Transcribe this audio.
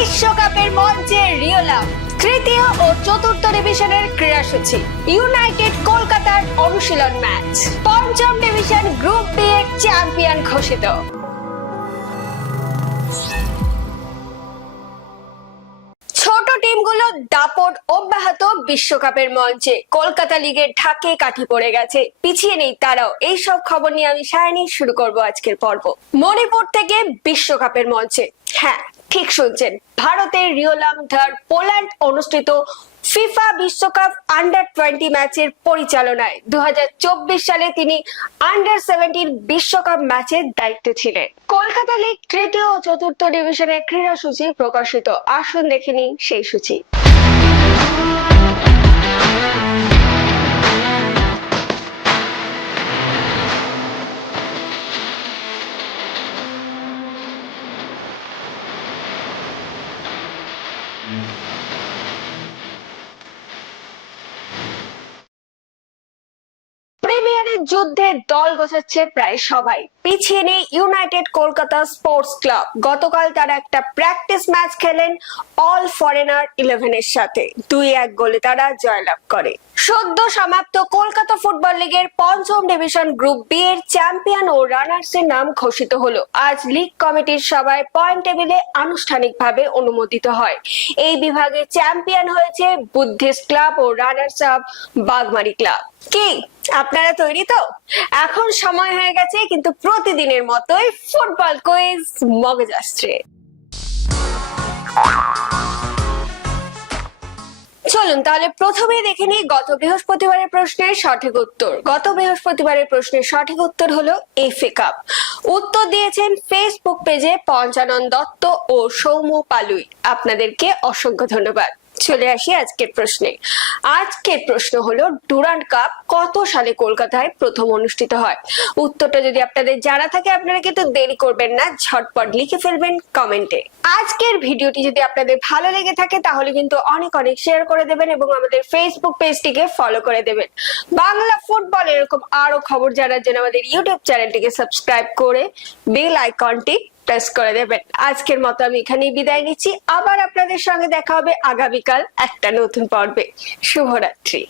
বিশ্বকাপের মঞ্চে রিওলাম তৃতীয় ও চতুর্থ ডিভিশনের ক্রীড়াসূচি, ইউনাইটেড কলকাতার অনুশীলন ম্যাচ, পঞ্চম ডিভিশন গ্রুপ বি এর চ্যাম্পিয়ন ঘোষিত। ছোট টিমগুলো দাপট অব্যাহত বিশ্বকাপের মঞ্চে কলকাতা লিগের ঢাকে কাঠি পড়ে গেছে, পিছিয়ে নেই তারাও। এইসব খবর নিয়ে আমি সায়নী শুরু করব আজকের পর্ব। মণিপুর থেকে বিশ্বকাপের মঞ্চে, হ্যাঁ ঠিক শুনছেন, ভারতের রিওলামধার পোল্যান্ড অনুষ্ঠিত ফিফা বিশ্বকাপ আন্ডার-20 ম্যাচের পরিচালনায় 2024 সালে তিনি আন্ডার-17 বিশ্বকাপ ম্যাচের দায়িত্বে ছিলেন। কলকাতা লিগ তৃতীয় ও চতুর্থ ডিভিশনের ক্রীড়াসূচি প্রকাশিত। আসুন দেখে নিন সেই সূচি। প্রিমিয়ারের যুদ্ধে দল গোছাচ্ছে প্রায় সবাই, পিছিয়ে নেই ইউনাইটেড কলকাতা স্পোর্টস ক্লাব। গতকাল তারা একটা প্র্যাকটিস ম্যাচ খেলেন অল ফরেনার 11 এর সাথে, 2-1 গোলে তারা জয়লাভ করে। সদ্য সমাপ্ত কলকাতা ফুটবল লিগের পঞ্চম ডিভিশন গ্রুপ বি এর চ্যাম্পিয়ন ও রানার্স এর নাম ঘোষিত হলো। আজ লিগ কমিটির সভায় পয়েন্ট টেবিলে আনুষ্ঠানিকভাবে অনুমোদিত হয়। এই বিভাগে চ্যাম্পিয়ন হয়েছে বুদ্ধিস্ট ক্লাব ও রানার্স আপ বাগমারি ক্লাব। কি আপনারা তৈরি তো? এখন সময় হয়ে গেছে কিন্তু প্রতিদিনের মতোই ফুটবল কুইজ মগজ আসছে। চলুন তাহলে প্রথমে দেখে নিই গত বৃহস্পতিবারের প্রশ্নের সঠিক উত্তর। গত বৃহস্পতিবারের প্রশ্নের সঠিক উত্তর হলো এফএ কাপ। উত্তর দিয়েছেন ফেসবুক পেজে পঞ্চানন দত্ত ও সৌম্য পালুই। আপনাদেরকে অসংখ্য ধন্যবাদ। চলে আসি আজকের প্রশ্নে। আজকের প্রশ্ন হলো ডুরান্ড কাপ কত সালে কলকাতায় প্রথম অনুষ্ঠিত হয়? উত্তরটা যদি আপনাদের জানা থাকে আপনারা কিন্তু দেরি করবেন না, ঝটপট লিখে ফেলবেন কমেন্টে। আজকের ভিডিওটি যদি আপনাদের ভালো লেগে থাকে তাহলে কিন্তু অনেক শেয়ার করে দেবেন এবং আমাদের ফেসবুক পেজটিকে ফলো করে দেবেন। বাংলা ফুটবল এরকম আরো খবর জানার জন্য আমাদের ইউটিউব চ্যানেলটিকে সাবস্ক্রাইব করে বেল আইকনটি প্রেস করে দেবেন। আজকের মতো আমি এখানেই বিদায় নিচ্ছি। আবার আপনাদের সঙ্গে দেখা হবে আগামীকাল একটা নতুন পর্বে। শুভরাত্রি।